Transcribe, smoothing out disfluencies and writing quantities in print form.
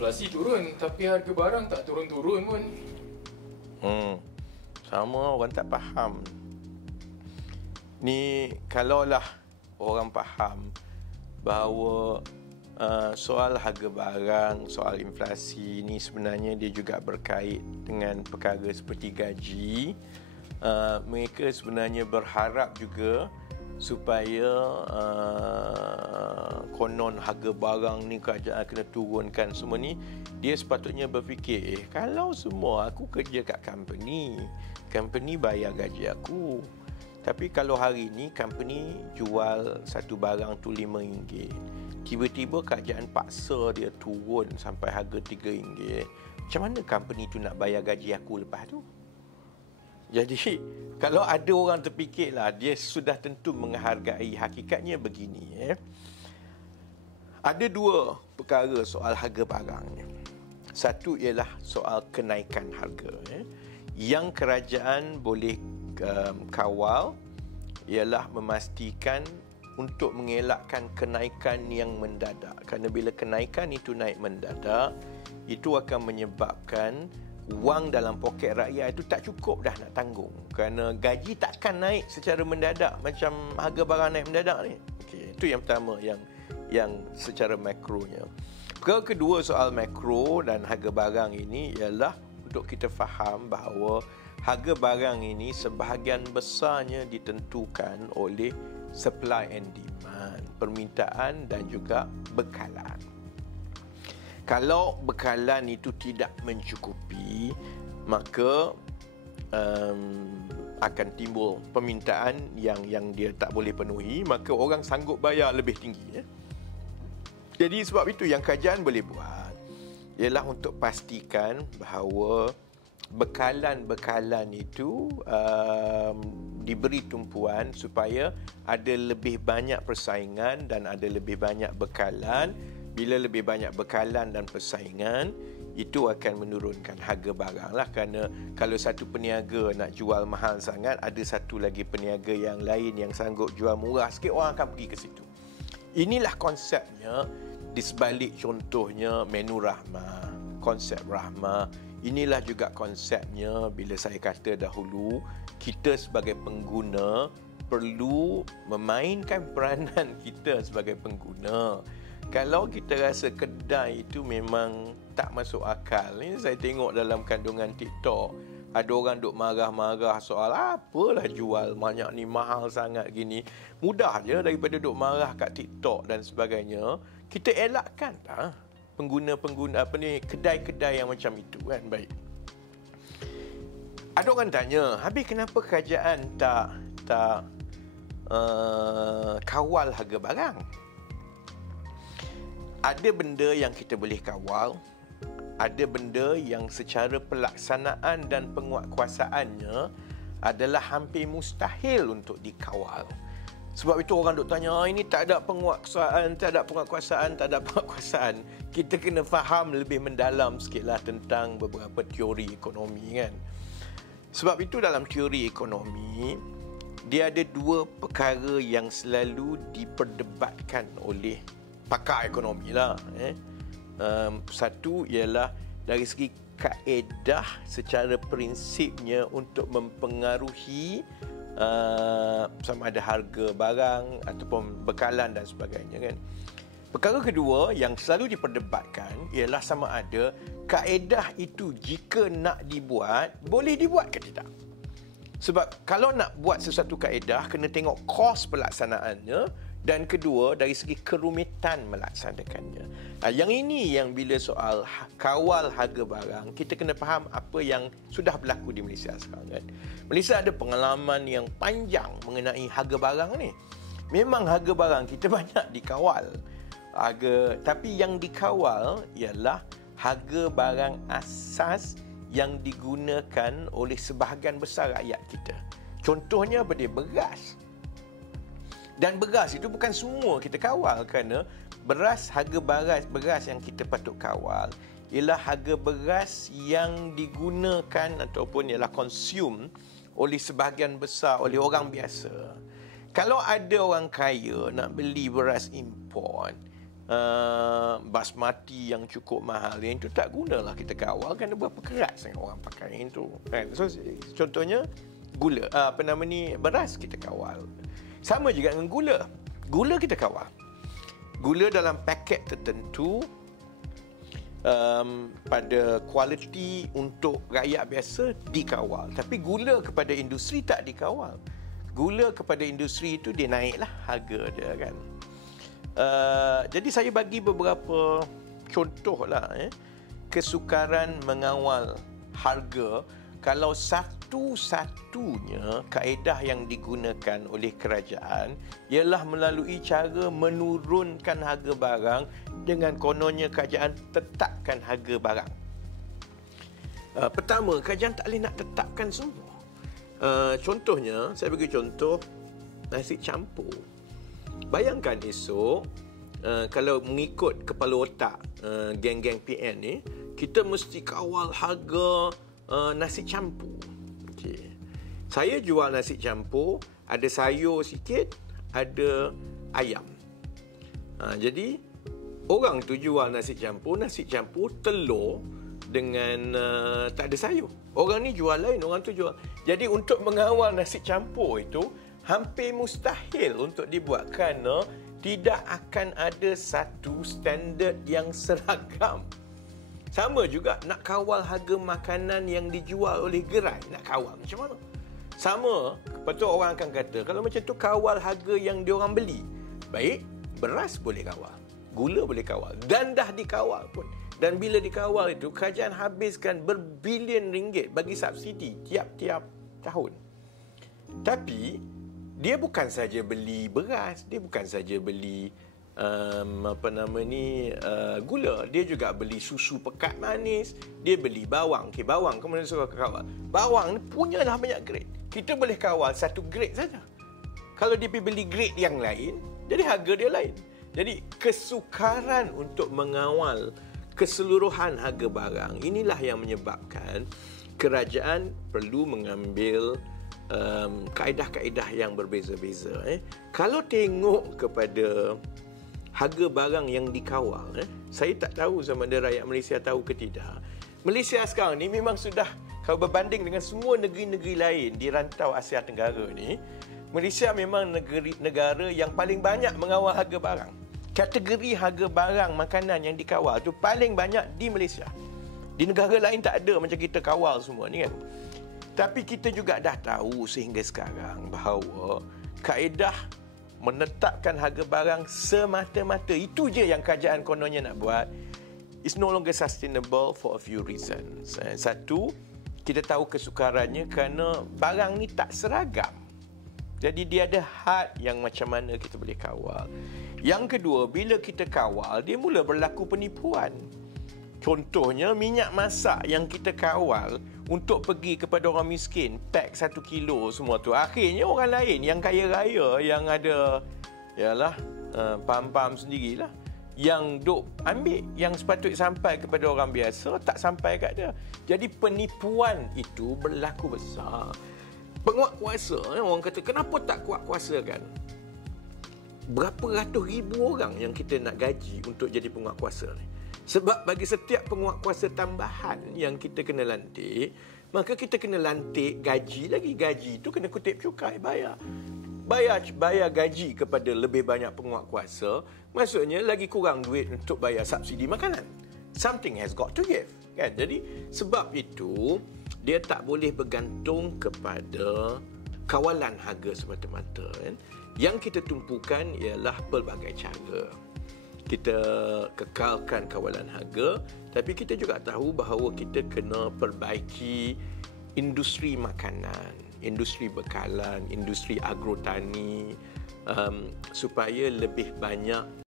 inflasi turun tapi harga barang tak turun-turun pun. Sama orang tak faham. Ni kalaulah orang faham bahawa soal harga barang, soal inflasi ni sebenarnya dia juga berkait dengan perkara seperti gaji. Mereka sebenarnya berharap juga supaya konon harga barang ni kerajaan kena turunkan semua ni. Dia sepatutnya berfikir, kalau semua aku kerja kat company bayar gaji aku. Tapi kalau hari ni company jual satu barang tu RM5, tiba-tiba kerajaan paksa dia turun sampai harga RM3, macam mana company tu nak bayar gaji aku lepas tu? Jadi, kalau ada orang terfikirlah, dia sudah tentu menghargai hakikatnya begini. Ada dua perkara soal harga barang. Satu ialah soal kenaikan harga. Yang kerajaan boleh kawal ialah memastikan untuk mengelakkan kenaikan yang mendadak. Kerana bila kenaikan itu naik mendadak, itu akan menyebabkan wang dalam poket rakyat itu tak cukup dah nak tanggung. Kerana gaji takkan naik secara mendadak macam harga barang naik mendadak ni. Okey, itu yang pertama yang secara makronya. Perkara kedua soal makro dan harga barang ini ialah untuk kita faham bahawa harga barang ini sebahagian besarnya ditentukan oleh supply and demand, permintaan dan juga bekalan. Kalau bekalan itu tidak mencukupi, maka akan timbul permintaan yang dia tak boleh penuhi, maka orang sanggup bayar lebih tinggi. Jadi sebab itu yang kerajaan boleh buat ialah untuk pastikan bahawa bekalan-bekalan itu diberi tumpuan supaya ada lebih banyak persaingan dan ada lebih banyak bekalan. Bila lebih banyak bekalan dan persaingan, itu akan menurunkan harga barang lah. Kerana kalau satu peniaga nak jual mahal sangat, ada satu lagi peniaga yang lain yang sanggup jual murah sikit, orang akan pergi ke situ. Inilah konsepnya di sebalik contohnya menu rahmah, konsep rahmah. Inilah juga konsepnya bila saya kata dahulu, kita sebagai pengguna perlu memainkan peranan kita sebagai pengguna. Kalau kita rasa kedai itu memang tak masuk akal, ni saya tengok dalam kandungan TikTok, ada orang duk marah-marah soal apalah jual banyak ni mahal sangat gini. Mudah je daripada duk marah kat TikTok dan sebagainya, kita elakkan lah pengguna-pengguna kedai-kedai yang macam itu kan. Baik. Ada orang tanya, habis kenapa kerajaan tak kawal harga barang? Ada benda yang kita boleh kawal, ada benda yang secara pelaksanaan dan penguatkuasaannya adalah hampir mustahil untuk dikawal. Sebab itu orang duk tanya, ini tak ada penguatkuasaan, tak ada penguatkuasaan, tak ada penguatkuasaan. Kita kena faham lebih mendalam sikitlah tentang beberapa teori ekonomi kan. Sebab itu dalam teori ekonomi, dia ada dua perkara yang selalu diperdebatkan oleh pakar ekonomi lah. Satu ialah dari segi kaedah secara prinsipnya untuk mempengaruhi sama ada harga barang ataupun bekalan dan sebagainya kan. Perkara kedua yang selalu diperdebatkan ialah sama ada kaedah itu jika nak dibuat, boleh dibuat ke tidak. Sebab kalau nak buat sesuatu kaedah, kena tengok kos pelaksanaannya, dan kedua dari segi kerumitan melaksanakannya. Yang ini yang bila soal kawal harga barang, kita kena faham apa yang sudah berlaku di Malaysia sekarang kan. Malaysia ada pengalaman yang panjang mengenai harga barang ni. Memang harga barang kita banyak dikawal. Tapi yang dikawal ialah harga barang asas yang digunakan oleh sebahagian besar rakyat kita. Contohnya apa dia? Beras. Dan beras itu bukan semua kita kawal, kerana harga beras yang kita patut kawal ialah harga beras yang digunakan ataupun ialah consume oleh sebahagian besar oleh orang biasa. Kalau ada orang kaya nak beli beras import, basmati yang cukup mahal, yang itu tak gunalah kita kawal kerana berapa keras sangat orang pakai itu kan. So contohnya gula, beras kita kawal. Sama juga dengan gula kita kawal. Gula dalam paket tertentu pada kualiti untuk rakyat biasa dikawal, tapi gula kepada industri tak dikawal. Gula kepada industri itu dia naiklah harga dia kan. Jadi saya bagi beberapa contoh lah kesukaran mengawal harga. Kalau satu-satunya kaedah yang digunakan oleh kerajaan ialah melalui cara menurunkan harga barang dengan kononnya kerajaan tetapkan harga barang. Pertama, kerajaan tak boleh nak tetapkan semua. Contohnya, saya bagi contoh nasi campur. Bayangkan esok, kalau mengikut kepala otak geng-geng PN ni, kita mesti kawal harga nasi campur. Okay. Saya jual nasi campur, ada sayur sikit, ada ayam. Jadi, orang tu jual nasi campur telur dengan tak ada sayur. Orang ni jual lain, orang tu jual. Jadi, untuk mengawal nasi campur itu, hampir mustahil untuk dibuat kerana tidak akan ada satu standard yang seragam. Sama juga nak kawal harga makanan yang dijual oleh gerai, nak kawal macam mana? Sama, lepas tu orang akan kata, kalau macam tu kawal harga yang diorang beli. Baik, beras boleh kawal, gula boleh kawal, dan dah dikawal pun. Dan bila dikawal itu, kerajaan habiskan berbilion ringgit bagi subsidi tiap-tiap tahun. Tapi dia bukan saja beli beras, dia bukan saja beli gula, dia juga beli susu pekat manis, dia beli bawang. Okey, bawang kemudian suruh kawal. Bawang ni punyalah banyak grade. Kita boleh kawal satu grade saja. Kalau dia pergi beli grade yang lain, jadi harga dia lain. Jadi kesukaran untuk mengawal keseluruhan harga barang, inilah yang menyebabkan kerajaan perlu mengambil kaedah-kaedah yang berbeza-beza. Kalau tengok kepada harga barang yang dikawal, saya tak tahu sama ada rakyat Malaysia tahu ke tidak. Malaysia sekarang ni memang sudah, kalau berbanding dengan semua negeri-negeri lain di rantau Asia Tenggara ni, Malaysia memang negara yang paling banyak mengawal harga barang. Kategori harga barang makanan yang dikawal tu paling banyak di Malaysia. Di negara lain tak ada macam kita kawal semua ni kan. Tapi kita juga dah tahu sehingga sekarang bahawa kaedah menetapkan harga barang semata-mata itu je yang kerajaan kononnya nak buat, is no longer sustainable for a few reasons. Satu, kita tahu kesukarannya kerana barang ni tak seragam. Jadi dia ada had yang macam mana kita boleh kawal. Yang kedua, bila kita kawal, dia mula berlaku penipuan. Contohnya, minyak masak yang kita kawal untuk pergi kepada orang miskin, pack 1 kilo semua tu. Akhirnya orang lain yang kaya raya, yang ada, pam-pam sendirilah, yang duk ambil, yang sepatutnya sampai kepada orang biasa, tak sampai kat dia. Jadi penipuan itu berlaku besar. Penguat kuasa, orang kata, kenapa tak kuat kuasa kan? Berapa ratus ribu orang yang kita nak gaji untuk jadi penguat kuasa ni? Sebab bagi setiap penguat kuasa tambahan yang kita kena lantik, maka kita kena lantik gaji lagi. Gaji itu kena kutip cukai, bayar gaji kepada lebih banyak penguat kuasa, maksudnya lagi kurang duit untuk bayar subsidi makanan. Something has got to give, kan? Jadi sebab itu dia tak boleh bergantung kepada kawalan harga semata-mata, kan? Yang kita tumpukan ialah pelbagai cara. Kita kekalkan kawalan harga, tapi kita juga tahu bahawa kita kena perbaiki industri makanan, industri bekalan, industri agrotani, supaya lebih banyak